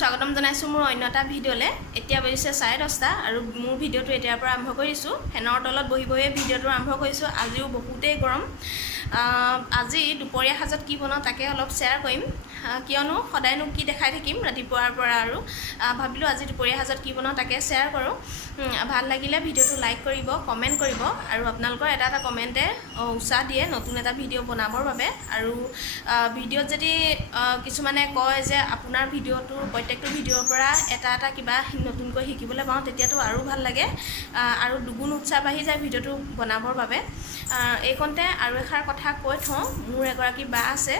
স্বাগতম জনাইছোঁ মোৰ অন্য এটা ভিডিঅ'লৈ। এতিয়া বহিছে 10:30 আৰু মোৰ ভিডিঅ'টো এতিয়াৰ পৰা আৰম্ভ কৰিছোঁ। ফেনৰ তলত বহি বহিয়ে ভিডিঅ'টো আৰম্ভ কৰিছোঁ। আজিও বহুতেই গৰম। আজি দুপৰীয়া সাজত কি বনাওঁ তাকে অলপ শ্বেয়াৰ কৰিম, কিয়নো সদায়নো কি দেখাই থাকিম ৰাতিপুৱাৰ পৰা, আৰু ভাবিলোঁ আজি দুপৰীয়া সাজত কি বনাওঁ তাকে শ্বেয়াৰ কৰোঁ। ভাল লাগিলে ভিডিঅ'টো লাইক কৰিব, কমেণ্ট কৰিব, আৰু আপোনালোকৰ এটা এটা কমেণ্টে উৎসাহ দিয়ে নতুন এটা ভিডিঅ' বনাবৰ বাবে। আৰু ভিডিঅ'ত যদি কিছুমানে কয় যে আপোনাৰ ভিডিঅ'টোৰ প্ৰত্যেকটো ভিডিঅ'ৰ পৰা এটা এটা কিবা নতুনকৈ শিকিবলৈ পাওঁ, তেতিয়াতো আৰু ভাল লাগে আৰু দুগুণ উৎসাহ বাঢ়ি যায় ভিডিঅ'টো বনাবৰ বাবে। এইকণতে আৰু এষাৰ কথা কৈ থওঁ, মোৰ এগৰাকী বা আছে,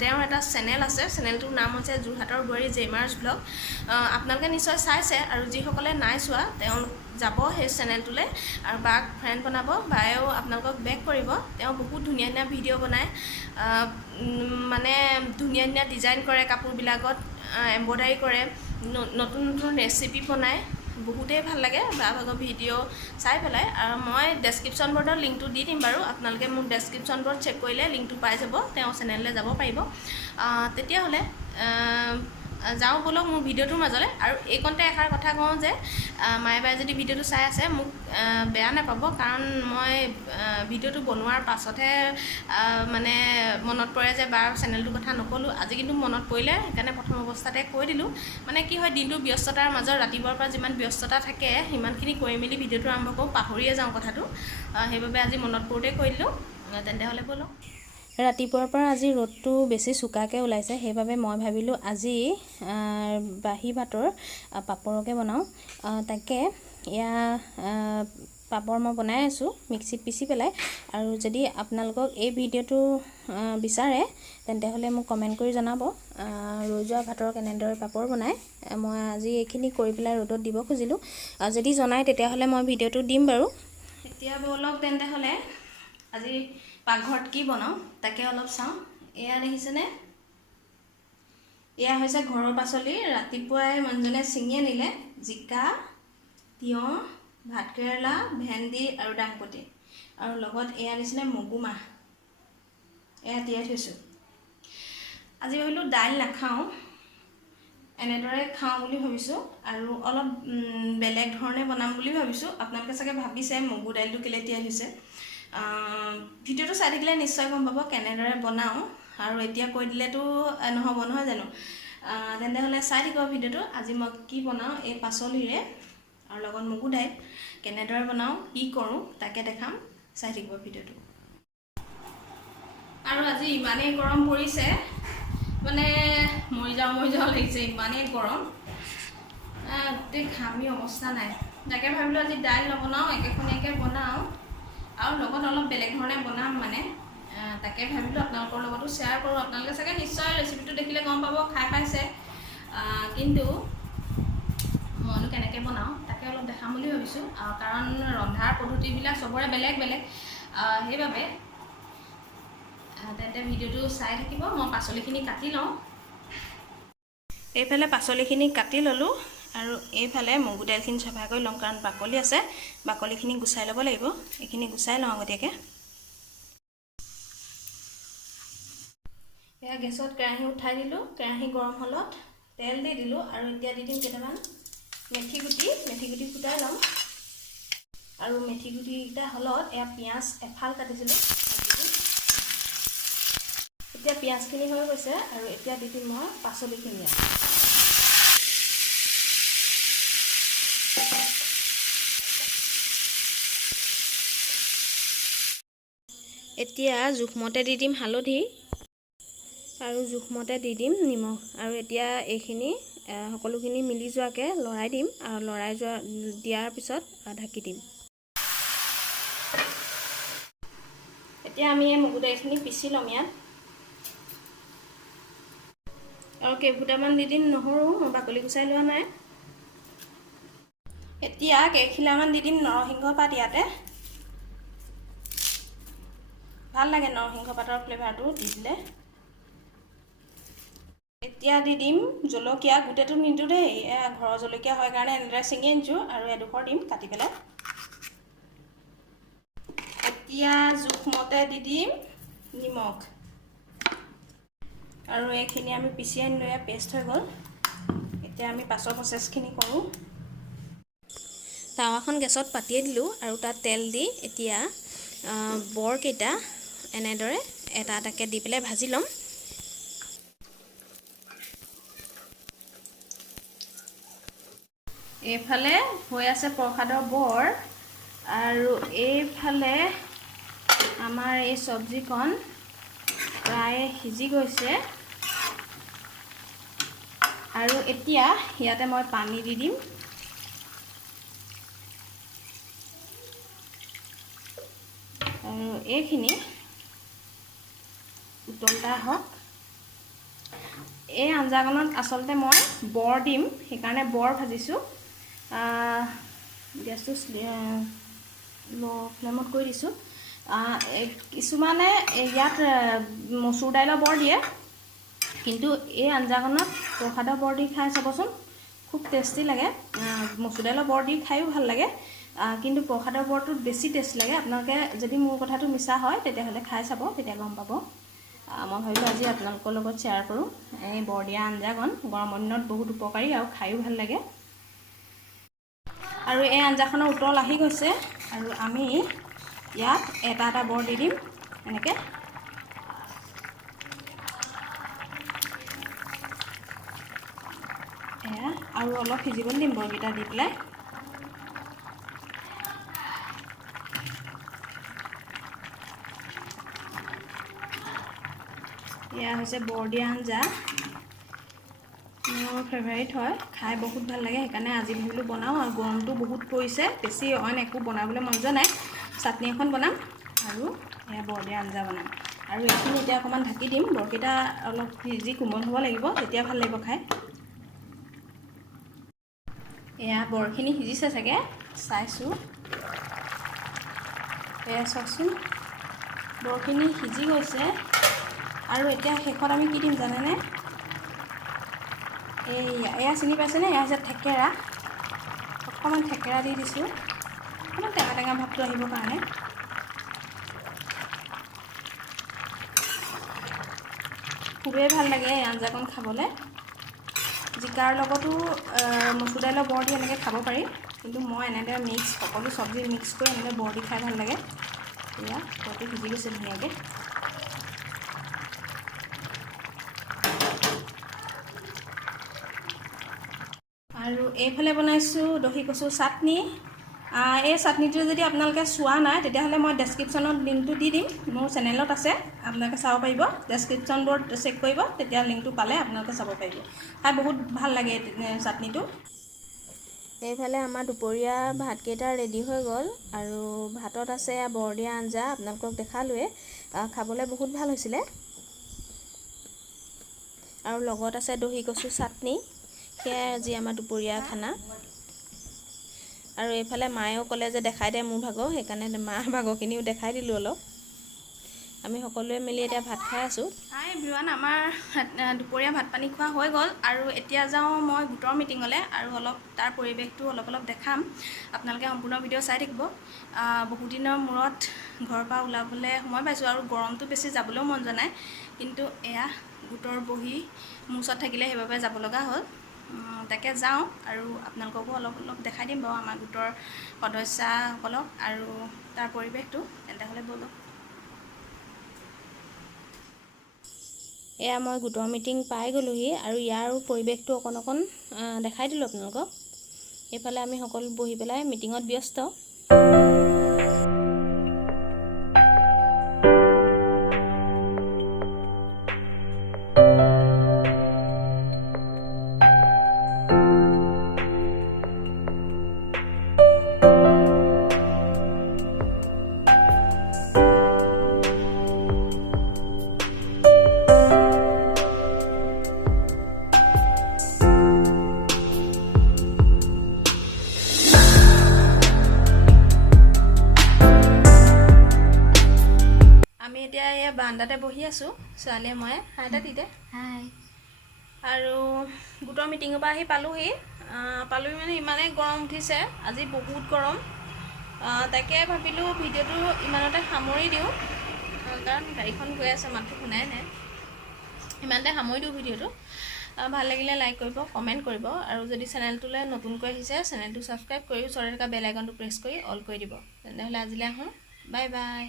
তেওঁৰ এটা চেনেল আছে। চেনেলটোৰ নাম হৈছে যোৰহাটৰ বোৱাৰী জেমাৰ্ছ ব্লগ। আপোনালোকে নিশ্চয় চাইছে, আৰু যিসকলে নাই চোৱা তেওঁলোক যাব সেই চেনেলটোলৈ আৰু বাক ফ্ৰেণ্ড বনাব, বায়েও আপোনালোকক বেক কৰিব। তেওঁ বহুত ধুনীয়া ধুনীয়া ভিডিঅ' বনায়, মানে ধুনীয়া ধুনীয়া ডিজাইন কৰে, কাপোৰবিলাকত এম্ব্ৰইডাৰী কৰে, নতুন নতুন ৰেচিপি বনায়। বহুতেই ভাল লাগে বা ভাগৰ ভিডিঅ' চাই পেলাই। আৰু মই ডেছক্ৰিপশ্যন বৰ্ডত লিংকটো দি দিম বাৰু, আপোনালোকে মোক ডেছক্ৰিপশ্যন বৰ্ড চেক কৰিলে লিংকটো পাই যাব, তেওঁ চেনেললৈ যাব পাৰিব। তেতিয়াহ'লে যাওঁ ব'লক মোৰ ভিডিঅ'টোৰ মাজলৈ। আৰু এইকণতে এষাৰ কথা কওঁ যে মায়ে বায়ে যদি ভিডিঅ'টো চাই আছে মোক বেয়া নাপাব, কাৰণ মই ভিডিঅ'টো বনোৱাৰ পাছতহে মানে মনত পৰে যে বাৰ চেনেলটোৰ কথা নক'লোঁ। আজি কিন্তু মনত পৰিলে, সেইকাৰণে প্ৰথম অৱস্থাতে কৈ দিলোঁ। মানে কি হয়, দিনটোৰ ব্যস্ততাৰ মাজত ৰাতিপুৱাৰ পৰা যিমান ব্যস্ততা থাকে সিমানখিনি কৰি মেলি ভিডিঅ'টো আৰম্ভ কৰোঁ, পাহৰিয়ে যাওঁ কথাটো। সেইবাবে আজি মনত পৰোঁতেই কৈ দিলোঁ। তেন্তে ব'লক। ৰাতিপুৱাৰ পৰা আজি ৰ'দটো বেছি চোকাকৈ ওলাইছে, সেইবাবে মই ভাবিলোঁ আজি বাঁহী ভাতৰ পাপৰকে বনাওঁ। তাকে এয়া পাপৰ মই বনাই আছোঁ মিক্সিত পিচি পেলাই। আৰু যদি আপোনালোকক এই ভিডিঅ'টো বিচাৰে তেন্তে হ'লে মোক কমেণ্ট কৰি জনাব, ৰৈ যোৱা ভাতৰ কেনেদৰে পাপৰ বনায়। মই আজি এইখিনি কৰি পেলাই ৰ'দত দিব খুজিলোঁ। যদি জনায় তেতিয়াহ'লে মই ভিডিঅ'টো দিম বাৰু। এতিয়া ব'লক তেন্তে হ'লে আজি পাকঘৰত কি বনাওঁ তাকে অলপ চাওঁ। এয়া দেখিছেনে, এয়া হৈছে ঘৰৰ পাচলি। ৰাতিপুৱাই মানুহজনে ছিঙি আনিলে জিকা, তিয়ঁহ, ভাতকেৰেলা, ভেন্দি আৰু দাংবডি, আৰু লগত এয়া দিছিলে মগুমাহ। এয়া তিয়াই থৈছোঁ। আজি ভাবিলোঁ দাইল নাখাওঁ, এনেদৰে খাওঁ বুলি ভাবিছোঁ, আৰু অলপ বেলেগ ধৰণে বনাম বুলি ভাবিছোঁ। আপোনালোকে চাগে ভাবিছে মগু দাইলটো কেলৈ তিয়াই থৈছে। ভিডিঅ'টো চাই থাকিলে নিশ্চয় গম পাব কেনেদৰে বনাওঁ, আৰু এতিয়া কৈ দিলেতো নহ'ব নহয় জানো। তেন্তে হ'লে চাই থাকিব ভিডিঅ'টো। আজি মই কি বনাওঁ এই পাচলিৰে আৰু লগত মগু দাইল কেনেদৰে বনাওঁ, কি কৰোঁ তাকে দেখাম, চাই থাকিব ভিডিঅ'টো। আৰু আজি ইমানেই গৰম পৰিছে, মানে মৰি যাওঁ লাগিছে, ইমানেই গৰম, গোটেই ঘামি অৱস্থা নাই। তাকে ভাবিলোঁ আজি দাইল নবনাওঁ, একেখনীয়াকৈ বনাওঁ, আৰু লগত অলপ বেলেগ ধৰণে বনাম মানে। তাকে ভাবিলোঁ আপোনালোকৰ লগতো শ্বেয়াৰ কৰোঁ। আপোনালোকে চাগে নিশ্চয় ৰেচিপিটো দেখিলে গম পাব, খাই পাইছে, কিন্তু মইনো কেনেকৈ বনাওঁ তাকে অলপ দেখাম বুলি ভাবিছোঁ। কাৰণ ৰন্ধাৰ পদ্ধতিবিলাক চবৰে বেলেগ বেলেগ, সেইবাবে তেন্তে ভিডিঅ'টো চাই থাকিব। মই পাচলিখিনি কাটি লওঁ। এইফালে পাচলিখিনি কাটি ল'লোঁ, আৰু এইফালে মগু দাইলখিনি চফা কৰি লওঁ, কাৰণ বাকলি আছে, বাকলিখিনি গুচাই ল'ব লাগিব। এইখিনি গুচাই লওঁ আগতীয়াকৈ। এয়া গেছত কেৰাহী উঠাই দিলোঁ, কেৰাহী গৰম হ'লত তেল দি দিলোঁ, আৰু এতিয়া দি দিম কেইটামান মেথি গুটি ফুটাই ল'ম। আৰু মেথি গুটিকেইটা হ'লত এয়া পিঁয়াজ এফাল কাটিছিলোঁ। এতিয়া পিঁয়াজখিনি হৈ গৈছে, আৰু এতিয়া দি দিম মই পাচলিখিনি। এতিয়া জোখমতে দি দিম হালধি, আৰু জোখমতে দি দিম নিমখ, আৰু এতিয়া এইখিনি সকলোখিনি মিলি যোৱাকৈ লৰাই দিম, আৰু লৰাই দিয়াৰ পিছত ঢাকি দিম। এতিয়া আমি এই মগু দাইলখিনি পিচি ল'ম ইয়াত, আৰু কেইফুটামান দি দিম নহৰু, মই বাকলি গুচাই লোৱা নাই। এতিয়া কেইখিলামান দি দিম নৰসিংহ পাত ইয়াতে। ভাল লাগে নৰসিংহ পাতৰ ফ্লেভাৰটো দি দিলে। এতিয়া দি দিম জলকীয়া, গোটেইটো নিদিওঁ দেই, এয়া ঘৰৰ জলকীয়া হয় কাৰণে এনেদৰে ছিঙি আনিছোঁ, আৰু এডোখৰ দিম কাটি পেলাই। এতিয়া জোখমতে দি দিম নিমখ, আৰু এইখিনি আমি পিচি আনিলোঁ, এয়া পেষ্ট হৈ গ'ল। এতিয়া আমি পাছৰ প্ৰচেছখিনি কৰোঁ। টাৱাখন গেছত পাতিয়ে দিলোঁ আৰু তাত তেল দি এতিয়া বৰকেইটা এনেদৰে এটা এটাকৈ দি পেলাই ভাজি ল'ম। এইফালে হৈ আছে প্ৰসাদৰ বৰ আৰু এইফালে আমাৰ এই চব্জিকণ প্ৰায় সিজি গৈছে আৰু এতিয়া ইয়াতে মই পানী দি দিম। আৰু এইখিনি উতলটা হওক। এই আঞ্জাকণত আচলতে মই বৰ দিম, সেইকাৰণে বৰ ভাজিছোঁ। গেছটো ল' ফ্লেমত কৰি দিছোঁ। কিছুমানে ইয়াত মচুৰ দাইলৰ বৰ দিয়ে, কিন্তু এই আঞ্জাকণত প্ৰসাদৰ বৰ দি খাই চাবচোন, খুব টেষ্টি লাগে। মচুৰ দাইলৰ বৰ দি খায়ো ভাল লাগে, কিন্তু প্ৰসাদৰ বৰটোত বেছি টেষ্ট লাগে। আপোনালোকে যদি মোৰ কথাটো মিছা হয় তেতিয়াহ'লে খাই চাব, তেতিয়া গম পাব। মই ভাবিলোঁ আজি আপোনালোকৰ লগত শ্বেয়াৰ কৰোঁ। এই বৰ দিয়া আঞ্জাকণ গৰমৰ দিনত বহুত উপকাৰী আৰু খায়ো ভাল লাগে। আৰু এই আঞ্জাখনৰ উতল আহি গৈছে আৰু আমি ইয়াত এটা এটা বৰ দি দিম এনেকৈ। এয়া আৰু অলপ সিজিবলৈ দিম বৰকেইটা দি পেলাই। এয়া হৈছে বৰ দিয়া আঞ্জা। মোৰ ফেভাৰিট হয়, খাই বহুত ভাল লাগে, সেইকাৰণে আজি ভাবিলোঁ বনাওঁ। আৰু গৰমটো বহুত পৰিছে, বেছি অইন একো বনাবলৈ মন যোৱা নাই। চাটনি এখন বনাম আৰু এয়া বৰ দিয়া আঞ্জা বনাম। আৰু এইখিনি এতিয়া অকণমান ঢাকি দিম, বৰকেইটা অলপ সিজি কোমল হ'ব লাগিব, তেতিয়া ভাল লাগিব খাই। এয়া বৰখিনি সিজিছে চাগে, চাইছোঁ। এয়া চাওকচোন, বৰখিনি সিজি গৈছে। আৰু এতিয়া শেষত আমি কি দিম জানেনে? এয়া চিনি পাইছেনে? এয়া হৈছে থেকেৰা। অকণমান থেকেৰা দি দিছোঁ, অকণমান টেঙা টেঙা ভাৱটো আহিবৰ কাৰণে। খুবেই ভাল লাগে এই আঞ্জাকণ খাবলৈ। জিকাৰ লগতো মচুৰ দাইলৰ বৰ দি এনেকৈ খাব পাৰি, কিন্তু মই এনেদৰে সকলো চব্জি মিক্স কৰি এনেকৈ বৰ দি খাই ভাল লাগে। এয়া বৰটো সিজি গৈছে ধুনীয়াকৈ। আৰু এইফালে বনাইছোঁ দহি কচু চাটনি। এই চাটনিটো যদি আপোনালোকে চোৱা নাই তেতিয়াহ'লে মই ডেছক্ৰিপশ্যনত লিংকটো দি দিম, মোৰ চেনেলত আছে, আপোনালোকে চাব পাৰিব। ডেছক্ৰিপশ্যনবোৰ চেক কৰিব, তেতিয়া লিংকটো পালে আপোনালোকে চাব পাৰিব। খাই বহুত ভাল লাগে চাটনিটো। এইফালে আমাৰ দুপৰীয়া ভাতকেইটা ৰেডি হৈ গ'ল আৰু ভাতত আছে বৰ দিয়া আঞ্জা, আপোনালোকক দেখালোৱে। খাবলৈ বহুত ভাল হৈছিলে। আৰু লগত আছে দহি কচু চাটনি। সেয়াই আজি আমাৰ দুপৰীয়া খানা। আৰু এইফালে মায়েও ক'লে যে দেখাই দে মোৰ ভাগৰ, সেইকাৰণে মাৰ ভাগৰখিনিও দেখাই দিলোঁ অলপ। আমি সকলোৱে মিলি এতিয়া ভাত খাই আছোঁ। হাই এভৰিৱান, আমাৰ দুপৰীয়া ভাত পানী খোৱা হৈ গ'ল আৰু এতিয়া যাওঁ মই গোটৰ মিটিঙলৈ আৰু অলপ তাৰ পৰিৱেশটো অলপ দেখাম। আপোনালোকে সম্পূৰ্ণ ভিডিঅ' চাই থাকিব। বহুত দিনৰ মূৰত ঘৰৰ পৰা ওলাবলৈ সময় পাইছোঁ আৰু গৰমটো বেছি যাবলৈও মন যোৱা নাই, কিন্তু এয়া গোটৰ বহি মোৰ ওচৰত থাকিলে সেইবাবে যাব লগা হ'ল। তাকে যাওঁ আৰু আপোনালোককো অলপ দেখাই দিম বাৰু আমাৰ গোটৰ সদস্যাসকলক আৰু তাৰ পৰিৱেশটো। তেন্তে হ'লে ব'লক। এয়া মই গোটৰ মিটিং পাই গ'লোহি আৰু ইয়াৰ পৰিৱেশটো অকণ দেখাই দিলোঁ আপোনালোকক। এইফালে আমি সকলো বহি পেলাই মিটিঙত ব্যস্ত। এতিয়া এই বাৰান্দাতে বহি আছোঁ, ছোৱালীয়ে মই। হাই এটা দি দে। হাই। আৰু গোটৰ মিটিঙৰ পৰা আহি পালোহি মানে ইমানেই গৰম উঠিছে, আজি বহুত গৰম। তাকে ভাবিলোঁ ভিডিঅ'টো ইমানতে সামৰি দিওঁ, কাৰণ গাড়ীখন গৈ আছে, মাতটো শুনাই নাই। ইমানতে সামৰি দিওঁ ভিডিঅ'টো। ভাল লাগিলে লাইক কৰিব, কমেণ্ট কৰিব, আৰু যদি চেনেলটোলৈ নতুনকৈ আহিছে চেনেলটো ছাবস্ক্ৰাইব কৰি ওচৰতে থকা বেল আইকনটো প্ৰেছ কৰি অল কৰি দিব। তেনেহ'লে আজিলৈ আহোঁ, বাই বাই।